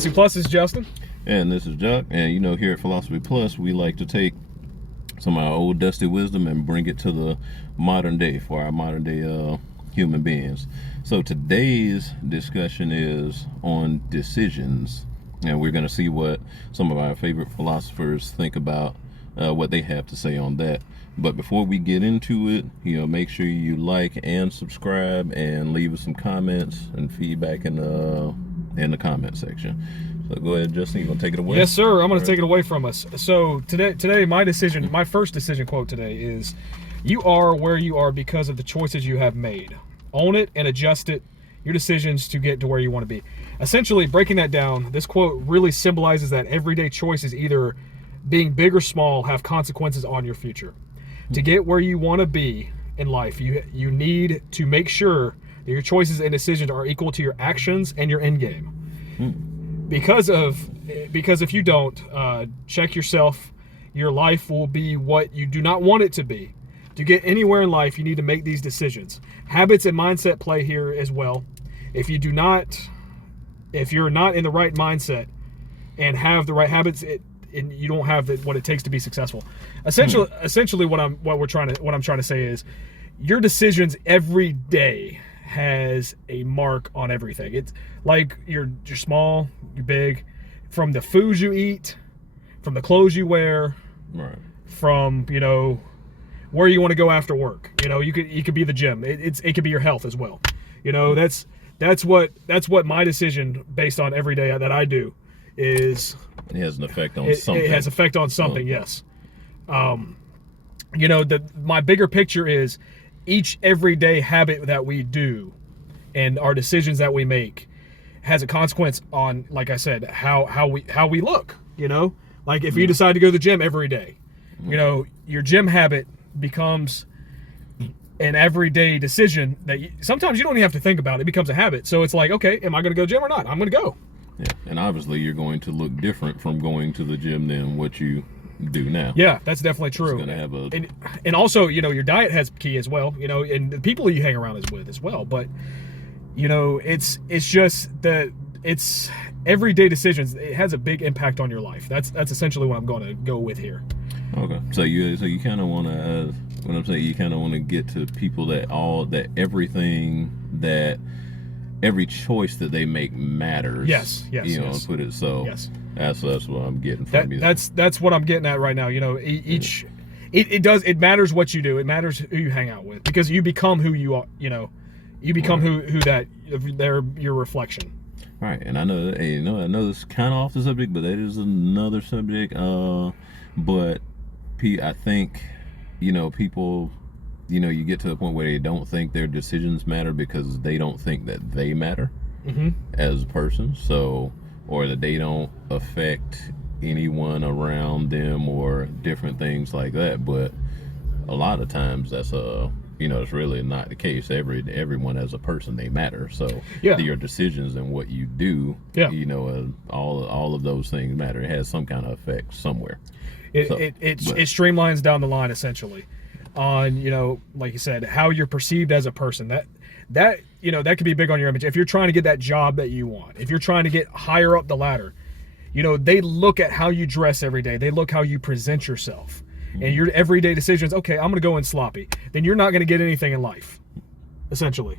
Philosophy Plus is Justin. And this is Chuck. And here at Philosophy Plus, we like to take some of our old dusty wisdom and bring it to the modern day for our modern day human beings. So today's discussion is on decisions. And we're going to see what some of our favorite philosophers think about what they have to say on that. But before we get into it, make sure you like and subscribe and leave us some comments and feedback in the comment section. So go ahead, Justin, you gonna take it away? Yes, sir. I'm gonna take it away from us. So today, my first decision quote today is, "You are where you are because of the choices you have made. Own it and adjust your decisions to get to where you want to be." Essentially, breaking that down, this quote really symbolizes that everyday choices, either being big or small, have consequences on your future. To get where you want to be in life, you need to make sure that your choices and decisions are equal to your actions and your end game. Because if you don't, check yourself, your life will be what you do not want it to be. To get anywhere in life, you need to make these decisions. Habits and mindset play here as well. If you're not in the right mindset and have the right habits, and you don't have what it takes to be successful. Essentially, what I'm trying to say is, your decisions every day has a mark on everything. It's like you're small, you're big, from the foods you eat, from the clothes you wear, right, from where you want to go after work. You could be the gym. It could be your health as well. That's what my decision based on every day that I do is. It has an effect on something. It has effect on something, yes. My bigger picture is each everyday habit that we do and our decisions that we make has a consequence on, like I said, how we look. Like if you decide to go to the gym every day, your gym habit becomes an everyday decision that sometimes you don't even have to think about. It becomes a habit. So it's like, okay, am I going to go to the gym or not? I'm going to go. Yeah, and obviously you're going to look different from going to the gym than what you do now. Yeah, that's definitely true. It's gonna have and also, your diet has key as well, and the people you hang around with as well. But, it's just that it's everyday decisions. It has a big impact on your life. That's essentially what I'm going to go with here. Okay, so you kind of want to, what I'm saying, you kind of want to get to people that every choice that they make matters. Yes. Put it so. Yes. That's what I'm getting from you. That's what I'm getting at right now. It matters what you do. It matters who you hang out with, because you become who you are. You become they're your reflection. Right, and I know it's kind of off the subject, but that is another subject. But I think people. You get to the point where they don't think their decisions matter because they don't think that they matter as a person. So, or that they don't affect anyone around them or different things like that. But a lot of times that's it's really not the case. Everyone as a person, they matter. So your decisions and what you do, all of those things matter. It has some kind of effect somewhere. It streamlines down the line essentially on, like you said, how you're perceived as a person. That could be big on your image. If you're trying to get that job that you want, if you're trying to get higher up the ladder, they look at how you dress every day. They look how you present yourself. And your everyday decisions, okay, I'm going to go in sloppy. Then you're not going to get anything in life. Essentially,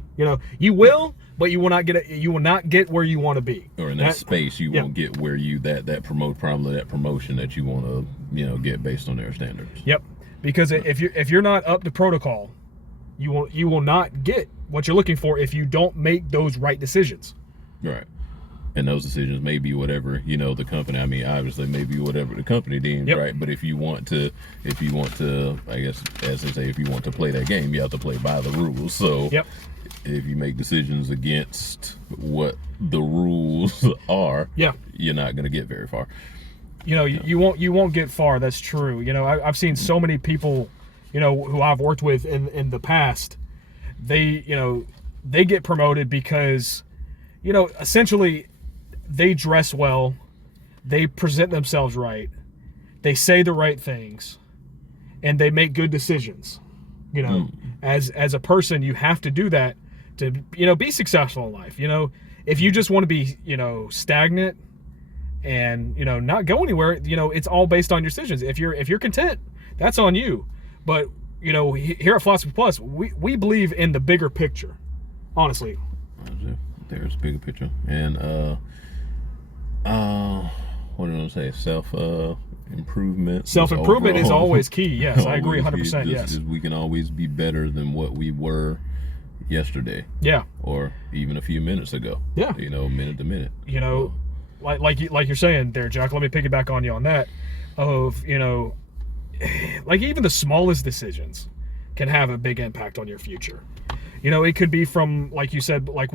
you will, but you will not get it. You will not get where you want to be. Or in that space, you won't get where that promotion that you want to, get based on their standards. Yep. Because if you're not up to protocol, you will not get what you're looking for if you don't make those right decisions. Right. And those decisions may be whatever, the company. I mean, obviously, maybe whatever the company deems right. But if you want to, I guess, as they say, if you want to play that game, you have to play by the rules. So if you make decisions against what the rules are, you're not going to get very far. You won't get far. That's true. I've seen so many people, who I've worked with in the past. They get promoted because, essentially, they dress well, they present themselves right, they say the right things, and they make good decisions. As a person, you have to do that to be successful in life. If you just want to be stagnant and not go anywhere, it's all based on your decisions. If you're content, that's on you. But here at Philosophy Plus, we believe in the bigger picture, honestly. There's a bigger picture. And what did I say? Self-improvement. Self-improvement is always key. Yes, I agree 100%. Yes, we can always be better than what we were yesterday. Yeah. Or even a few minutes ago. Yeah. Minute to minute. Like you're saying there, Jack. Let me piggyback on you on that. Of like even the smallest decisions can have a big impact on your future. It could be from, like we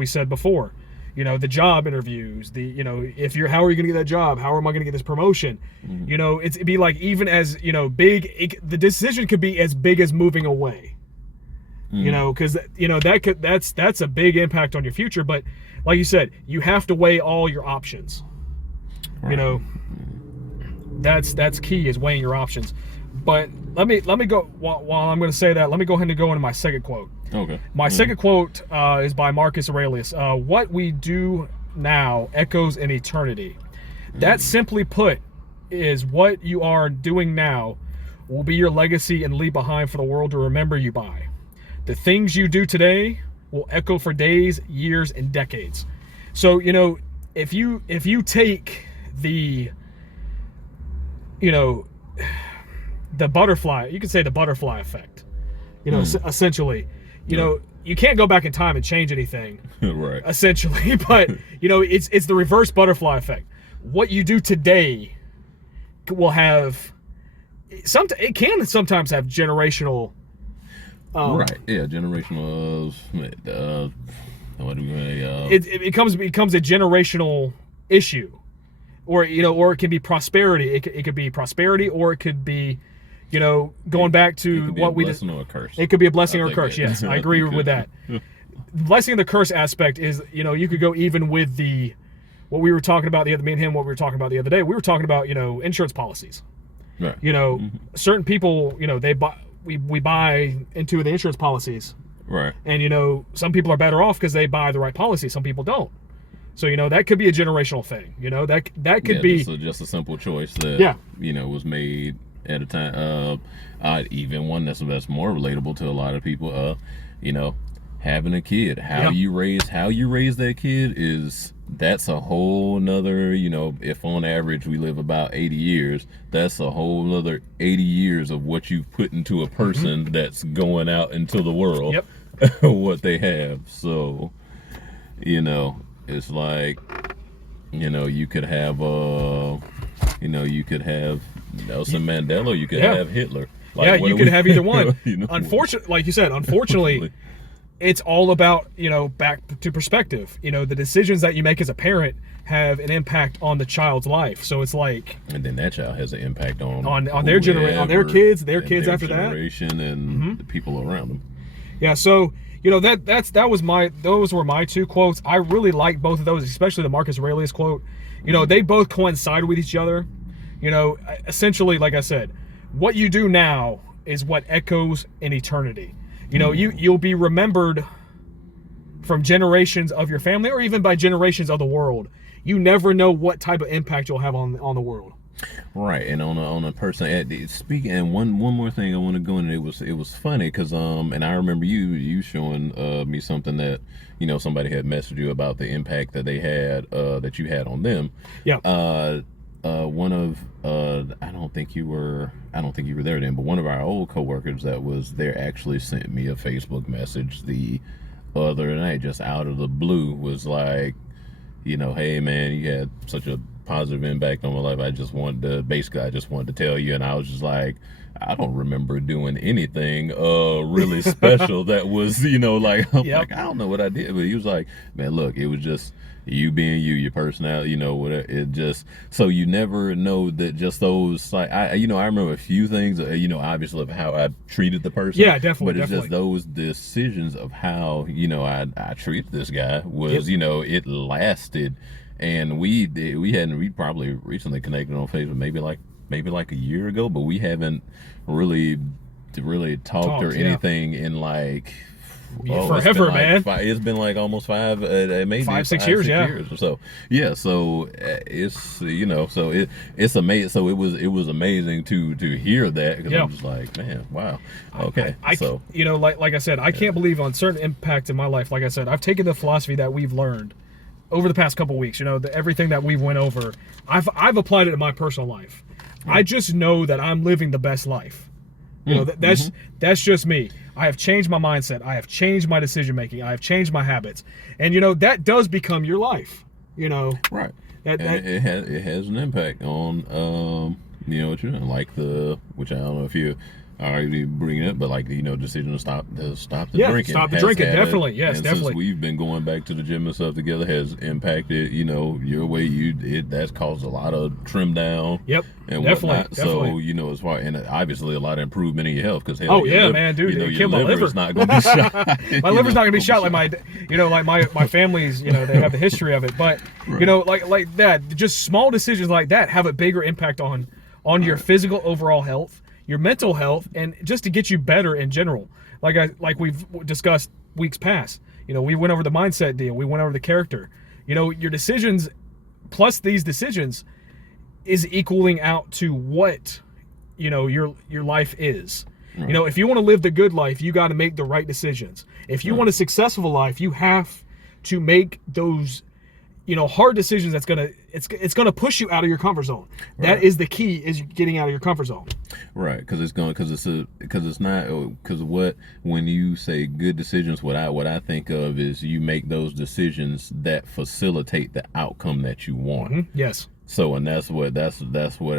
said before, the job interviews, how are you going to get that job? How am I going to get this promotion? Mm-hmm. It'd be like, even as, big, the decision could be as big as moving away, because, that's a big impact on your future. But like you said, you have to weigh all your options, right. That's key, is weighing your options. But let me go, while I'm going to say that, let me go ahead and go into my second quote. Okay. My second quote is by Marcus Aurelius. What we do now echoes in eternity. That, simply put, is what you are doing now will be your legacy and leave behind for the world to remember you by. The things you do today will echo for days, years, and decades. So, if you take the butterfly, you could say the butterfly effect, essentially, you can't go back in time and change anything, right? Essentially, but it's the reverse butterfly effect. What you do today will have it can sometimes have generational, right? Yeah, generational. What do we say? It becomes a generational issue, or it can be prosperity. It could be prosperity, or it could be, going back to what we did. It could be a blessing or a curse. Yes, I agree with that. Blessing and the curse aspect is, you could go even with what we were talking about what we were talking about the other day. We were talking about, insurance policies. Right. Certain people, we buy into the insurance policies. Right. And, some people are better off because they buy the right policy. Some people don't. So, that could be a generational thing. That could be just a simple choice that, was made at a time. Even one that's more relatable to a lot of people, having a kid. How you raise that kid that's a whole nother, if on average we live about 80 years, that's a whole nother 80 years of what you've put into a person that's going out into the world. Yep. What they have. So, it's like, you could have Nelson Mandela, you could have Hitler. Like, you could have either one. Unfortunately, like you said, it's all about, back to perspective. The decisions that you make as a parent have an impact on the child's life. So it's like, and then that child has an impact on their generation, on their kids after that, generation, and the people around them. Yeah. So those were my two quotes. I really like both of those, especially the Marcus Aurelius quote. They both coincide with each other. Essentially, like I said, what you do now is what echoes in eternity. You'll be remembered from generations of your family, or even by generations of the world. You never know what type of impact you'll have on the world. Right. And on a person, speaking, and one more thing I want to go into, it was funny because and I remember you showing me something that somebody had messaged you about the impact that they had that you had on them. Yeah. One of I don't think you were there then, but one of our old coworkers that was there actually sent me a Facebook message the other night, just out of the blue, was like, hey man, you had such a positive impact on my life. I just wanted to tell you. And I was just like, I don't remember doing anything really special that was, like, I'm like, I don't know what I did. But he was like, man, look, it was just you being you, your personality, whatever. It just, so you never know that just those, like, I remember a few things, obviously of how I treated the person. Yeah, definitely. But it's just those decisions of how, I treated this guy was, it lasted. And we probably recently connected on Facebook, maybe like a year ago, but we haven't really talked or anything in like Forever, man. It's been like almost maybe 5-6 years, yeah. years or so. Yeah, so it's so it's amazing. So it was amazing to hear that, because I'm just like, man, wow, okay. So like I said, I can't believe on certain impact in my life. Like I said, I've taken the philosophy that we've learned over the past couple weeks. Everything that we've went over, I've applied it in my personal life. I just know that I'm living the best life. That's just me. I have changed my mindset. I have changed my decision making. I have changed my habits, and that does become your life. Right. It has an impact on what you're doing, like which I don't know if you already bringing it, but like decision to stop the drinking. Stop the drinking, definitely. Yes, definitely. Since we've been going back to the gym and stuff together, has impacted your way. That's caused a lot of trim down. Yep. And definitely, whatnot. definitely. So as far, and obviously a lot of improvement in your health, because man, dude, your liver's not going to be shot. My liver's not going to be shot like my family's. They have the history of it, but right. like that. Just small decisions like that have a bigger impact on your physical overall health, your mental health, and just to get you better in general. Like we've discussed weeks past. We went over the mindset deal. We went over the character. Your decisions plus these decisions is equaling out to what your life is. Right. If you want to live the good life, you got to make the right decisions. If you want a successful life, you have to make those hard decisions. It's gonna push you out of your comfort zone. Right. That is the key, is getting out of your comfort zone. Right, when you say good decisions, what I think of is you make those decisions that facilitate the outcome that you want. Mm-hmm. Yes. So, and that's what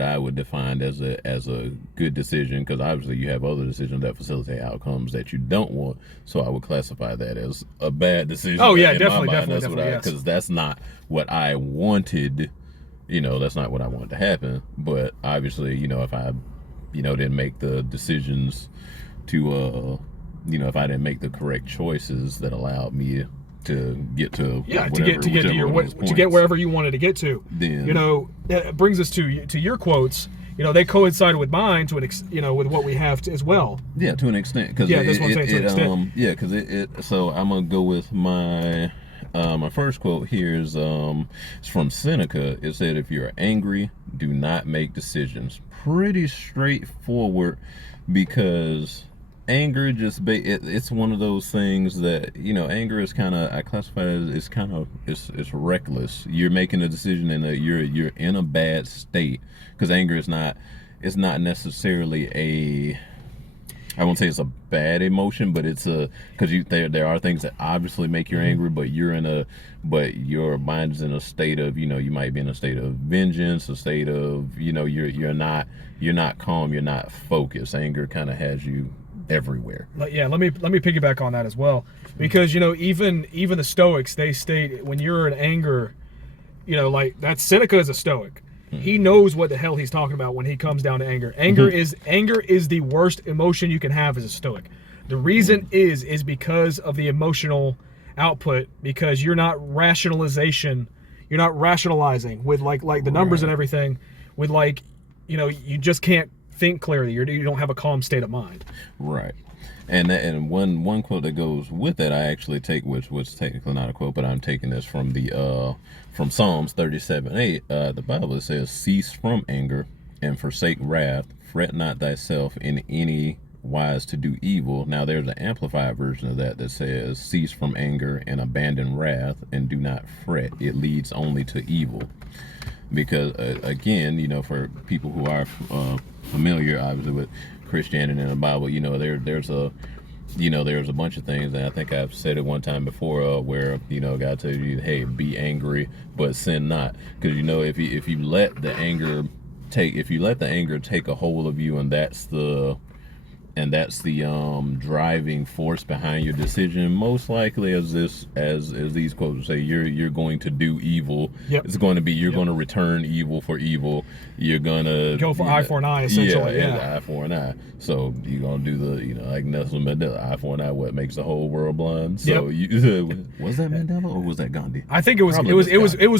I would define as a good decision, because obviously you have other decisions that facilitate outcomes that you don't want. So I would classify that as a bad decision. Oh yeah, definitely. Because that's not what I wanted. That's not what I wanted to happen. But obviously, if I, didn't make the decisions to, if I didn't make the correct choices that allowed me to get to get wherever you wanted to get to. Then that brings us to your quotes. They coincide with mine with what we have as well. Yeah, to an extent. That's what I'm saying, to an extent. Yeah, because so I'm gonna go with my my first quote here is it's from Seneca. It said, "If you're angry, do not make decisions." Pretty straightforward, because anger it's one of those things that anger is kind of, I classify it as it's reckless. You're making a decision and you're in a bad state, because anger is not necessarily I won't say it's a bad emotion, but it's because there are things that obviously make you angry, but your mind is in a state of you might be in a state of vengeance, a state of you're not calm, you're not focused. Anger kind of has you everywhere. Yeah, let me piggyback on that as well, because even the Stoics, they state when you're in anger, like that. Seneca is a Stoic. He knows what the hell he's talking about when he comes down to anger. Anger is the worst emotion you can have as a Stoic. The reason is because of the emotional output, because you're not rationalizing with like the numbers and everything, with you just can't think clearly. You don't have a calm state of mind. Right. And one quote that goes with that, I actually take, which was technically not a quote, but I'm taking this from from Psalms 37:8. The Bible says, "Cease from anger and forsake wrath. Fret not thyself in any wise to do evil." Now there's an amplified version of that says, "Cease from anger and abandon wrath, and do not fret. It leads only to evil." Because again, for people who are familiar, obviously, with Christianity and the Bible, there's a bunch of things, and I think I've said it one time before, where God tells you, hey, be angry but sin not, because if you let the anger take a hold of you, and that's the driving force behind your decision, most likely, as these quotes say, you're going to do evil. Yep. It's going to be going to return evil for evil. You're gonna go for eye for an eye, essentially. Eye for an eye. So you're gonna do the like Nelson Mandela, eye for an eye, what makes the whole world blind. So was that Mandela or was that Gandhi? I think it was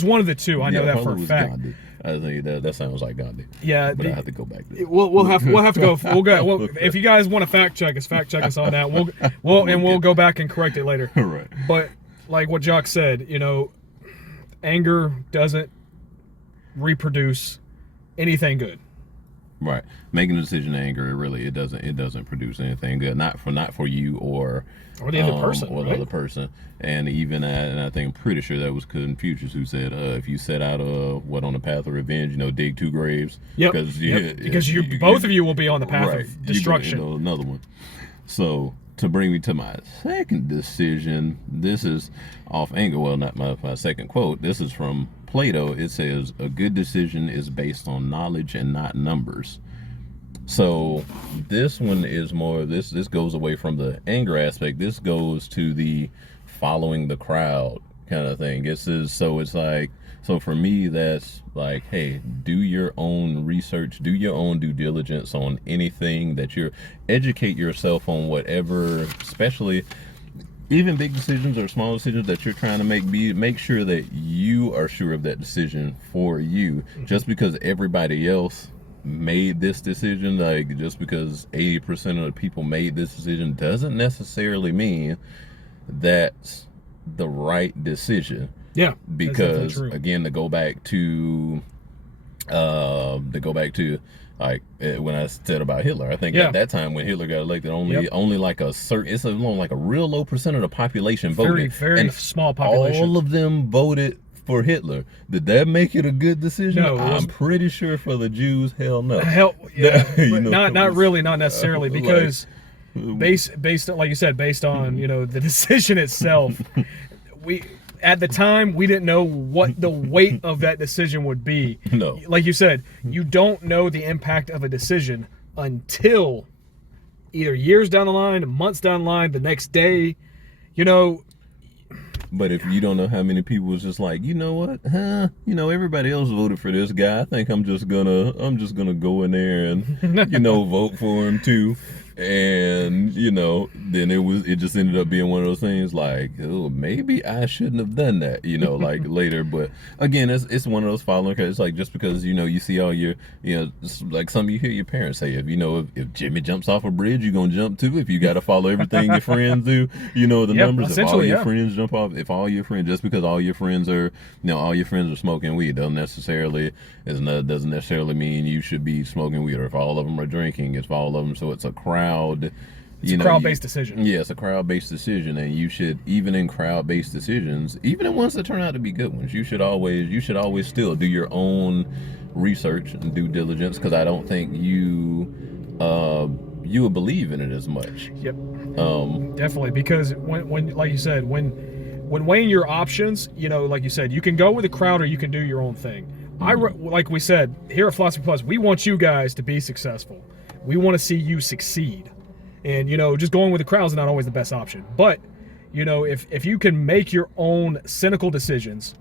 one of the two. I know that for a fact. I think that sounds like Gandhi. Yeah, but I have to go back there. We'll have to go. Well, if you guys want to fact check us on that. We'll go back and correct it later. Right. But like what Jock said, anger doesn't reproduce anything good. Right. Making a decision in anger, it doesn't produce anything good. Not for you or the other person. Or the other person. And even and I think I'm pretty sure that was Confucius who said, if you set out on the path of revenge, dig 2 graves. Yep. Because both of you will be on the path of destruction. Another one. So to bring me to my second decision, this is off anger. Well, not my second quote. This is from Plato. It says, a good decision is based on knowledge and not numbers. So this one is more, this goes away from the anger aspect. This goes to the following the crowd kind of thing. So for me, that's like, hey, do your own research, do your own due diligence on anything that educate yourself on, whatever, especially even big decisions or small decisions that you're trying to make sure that you are sure of that decision for you. Just because everybody else made this decision, like just because 80% of the people made this decision, doesn't necessarily mean that's the right decision. Yeah, because again, to go back to like when I said about Hitler, I think at that time when Hitler got elected, only like it's only like a real low percent of the population voted. Very small population. All of them voted for Hitler. Did that make it a good decision? No, I'm pretty sure for the Jews, hell no. Not really, not necessarily, because based on, like you said, based on the decision itself, at the time, we didn't know what the weight of that decision would be. No. Like you said, you don't know the impact of a decision until either years down the line, months down the line, the next day, But if you don't know how many people was just like, what, everybody else voted for this guy. I think I'm just gonna go in there and, vote for him too. And then it just ended up being one of those things like, oh, maybe I shouldn't have done that, like later. But again, it's one of those following. It's like, just because you see all your, like some you hear your parents say, if Jimmy jumps off a bridge, you're gonna jump too. If you got to follow everything your friends do, the numbers. If all your friends jump off, just because all your friends are smoking weed, doesn't necessarily mean you should be smoking weed. Or if all of them are drinking, it's all of them. So it's a crowd. It's a crowd-based decision. Yeah, it's a crowd-based decision, and you should, even in crowd-based decisions, even in ones that turn out to be good ones, you should always still do your own research and due diligence, because I don't think you will believe in it as much. Yep. Definitely, because when like you said, when weighing your options, like you said, you can go with the crowd or you can do your own thing. Like we said here at Philosophy Plus, we want you guys to be successful. We want to see you succeed. And, just going with the crowd is not always the best option. But, if you can make your own cynical decisions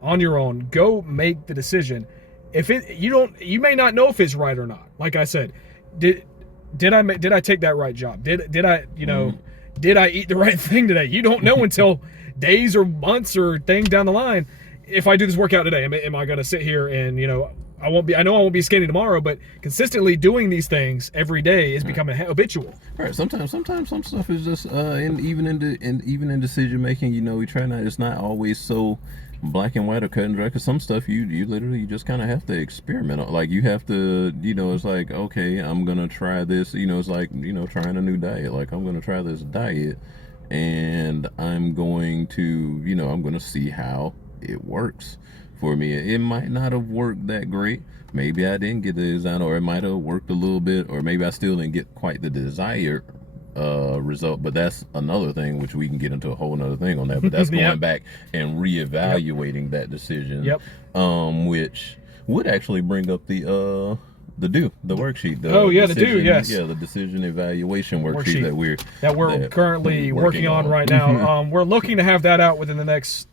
on your own, go make the decision. You may not know if it's right or not. Like I said, did I take that right job? Did I eat the right thing today? You don't know until days or months or things down the line. If I do this workout today, am I going to sit here and, I know I won't be skating tomorrow, but consistently doing these things every day is becoming habitual. Right. Sometimes some stuff is just even in decision making, we try not. It's not always so black and white or cut and dry. Because some stuff you literally just kind of have to experiment on. Like you have to, it's like, okay, I'm gonna try this. It's like trying a new diet. Like I'm gonna try this diet, and I'm going to I'm gonna see how it works for me. It might not have worked that great. Maybe I didn't get the design, or it might have worked a little bit, or maybe I still didn't get quite the desired result. But that's another thing, which we can get into a whole nother thing on that. But that's going back and reevaluating that decision. Yep. Which would actually bring up the worksheet. The decision evaluation worksheet that we're currently working on right now. We're looking to have that out within the next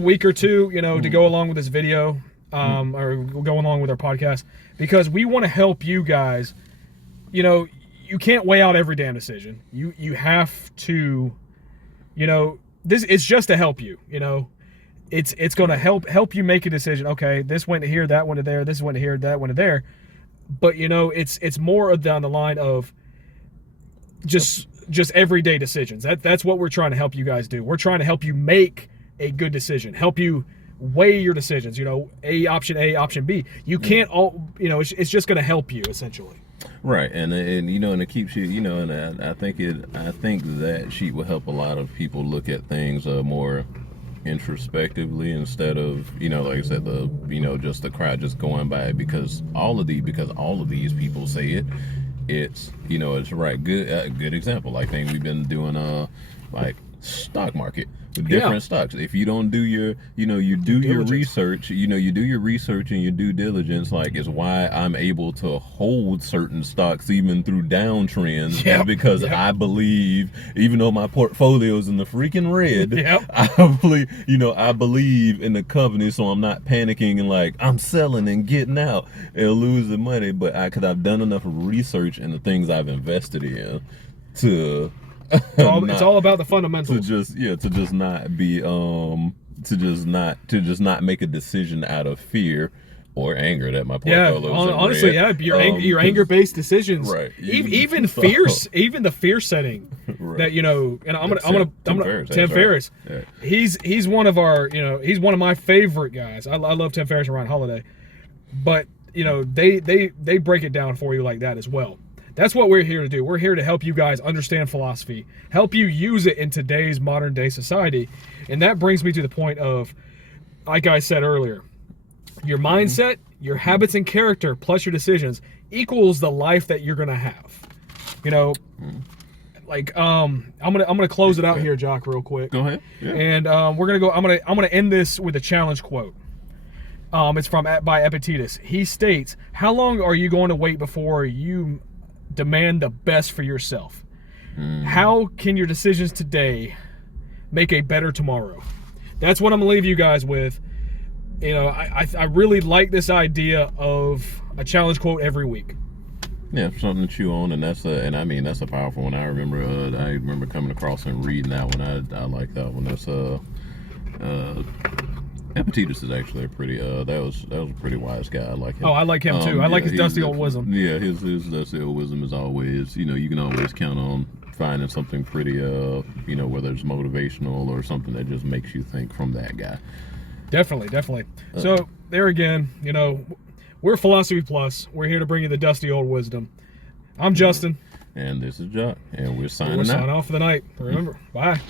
week or two, to go along with this video, or go along with our podcast, because we want to help you guys. You can't weigh out every damn decision. You have to, this it's just to help you. it's going to help you make a decision. Okay, this went here, that went to there, this went here, that went to there. But it's more down the line of just everyday decisions. That's what we're trying to help you guys do. We're trying to help you make a good decision, help you weigh your decisions. A, option B. You can't all. It's just going to help you essentially. Right, and it keeps you, and I think that sheet will help a lot of people look at things more introspectively instead of like I said, just the crowd just going by it because all of these people say it. It's right. Good example. Like thing we've been doing like stock market with different stocks. If you don't do your you do your research, you do your research and your due diligence, like is why I'm able to hold certain stocks even through downtrends. Yep. Because I believe, even though my portfolio is in the freaking red, I believe in the company, so I'm not panicking and like I'm selling and getting out and losing money, but because I've done enough research in the things I've invested in to it's all about the fundamentals. To just not be to just not make a decision out of fear or anger that my portfolio. Honestly, your anger-based decisions, right? Even the fear setting that and I'm gonna Tim Ferriss. Yeah. He's one of our he's one of my favorite guys. I love Tim Ferriss and Ryan Holiday, but they break it down for you like that as well. That's what we're here to do. We're here to help you guys understand philosophy, help you use it in today's modern day society. And that brings me to the point of, like I said earlier, your mindset, your habits and character, plus your decisions equals the life that you're gonna have. Like I'm gonna close it out here, Jock, real quick. Go ahead. Yeah. And we're gonna go. I'm gonna end this with a challenge quote. It's by Epictetus. He states, "How long are you going to wait before you demand the best for yourself? How can your decisions today make a better tomorrow?" That's what I'm gonna leave you guys with. I really like this idea of a challenge quote every week. Yeah, something to chew on, and that's a powerful one. I remember coming across and reading that one. I like that one. That's Epictetus is actually a pretty that was a pretty wise guy. I like him. Oh, I like him too. I like his dusty old wisdom. Yeah, his dusty old wisdom is always, you can always count on finding something pretty whether it's motivational or something that just makes you think from that guy. Definitely. So there again, we're Philosophy Plus. We're here to bring you the dusty old wisdom. I'm Justin. And this is Jock. And we're signing out. We're signing off for the night. Remember, bye.